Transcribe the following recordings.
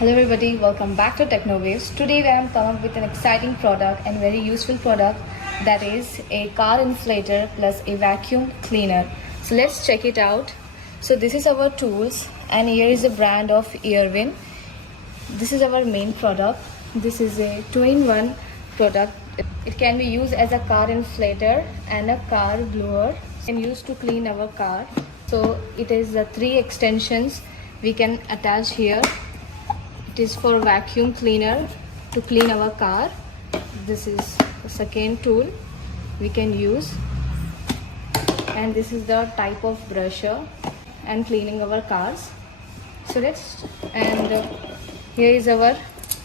Hello everybody, welcome back to Technowaves. Today I am come up with an exciting product and very useful product, that is a car inflator plus a vacuum cleaner. So let's check it out. So this is our tools and here is the brand of Irwin. This is our main product. This is a 2-in-1 product. It can be used as a car inflator and a car blower and used to clean our car. So it is the 3 extensions we can attach here. It is for vacuum cleaner to clean our car. This is the second tool we can use, and this is the type of brusher and cleaning our cars. So here is our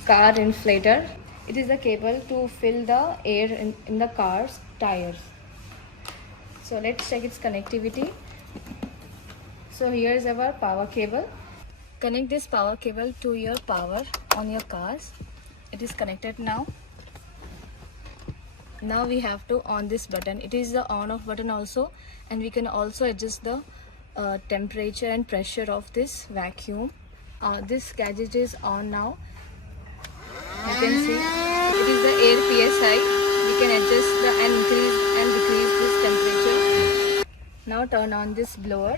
car inflator. It is the cable to fill the air in the car's tires. So let's check its connectivity. So here is our power cable. Connect this power cable to your power on your cars. It is connected now. Now we have to on this button. It is the on off button also, and we can also adjust the temperature and pressure of this vacuum. This gadget is on now. You can see it is the air PSI. We can adjust the and increase and decrease this temperature. Now turn on this blower.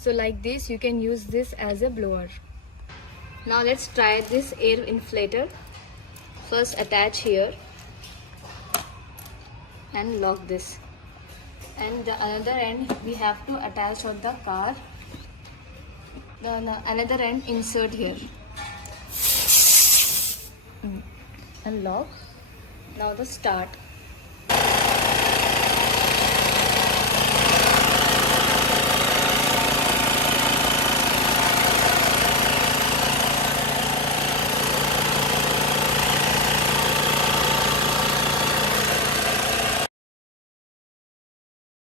So like this, you can use this as a blower. Now let's try this air inflator. First attach here and lock this. And the another end we have to attach on the car. The another end insert here. And lock. Now the start.